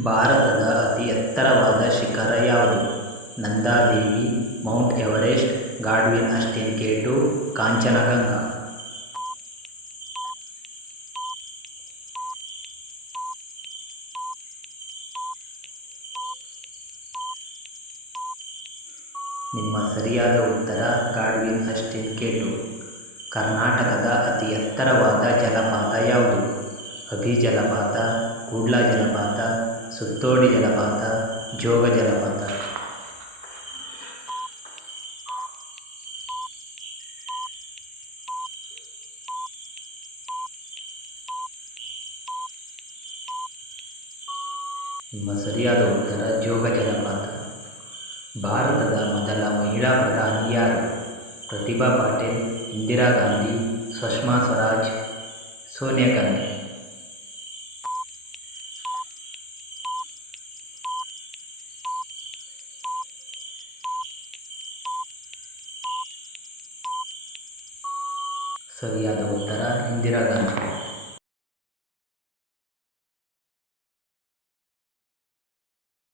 ಭಾರತದ ಅತಿ ಎತ್ತರವಾದ ಶಿಖರ ಯಾವುದು? Nanda Devi, Mount Everest, Godwin Austin K2, Kanchenjunga. ನಿಮ್ಮ ಸರಿಯಾದ ಉತ್ತರ ಗಾಡ್ವಿನ್ ಅಸ್ಟಿನ್ K2. ಕರ್ನಾಟಕದ ಅತಿ ಎತ್ತರವಾದ ಜಲಪಾತ ಯಾವುದು? ಅಭಿ ಜಲಪಾತ, ಕೂಡ್ಲ ಜಲಪಾತ, ಸುತ್ತೋಡಿ ಜಲಪಾತ, ಜೋಗ ಜಲಪಾತ. ನಿಮ್ಮ ಸರಿಯಾದ ಉತ್ತರ ಜೋಗ ಜಲಪಾತ. ಭಾರತದ ಮೊದಲ ಮಹಿಳಾ ಪ್ರಧಾನಿ ಯಾರು? ಪ್ರತಿಭಾ ಪಾಟೀಲ್, ಇಂದಿರಾ ಗಾಂಧಿ, ಸುಷ್ಮಾ ಸ್ವರಾಜ್, ಸೋನಿಯಾ ಗಾಂಧಿ. ಸರಿಯಾದ ಉತ್ತರ ಇಂದಿರಾ ಗಾಂಧಿ.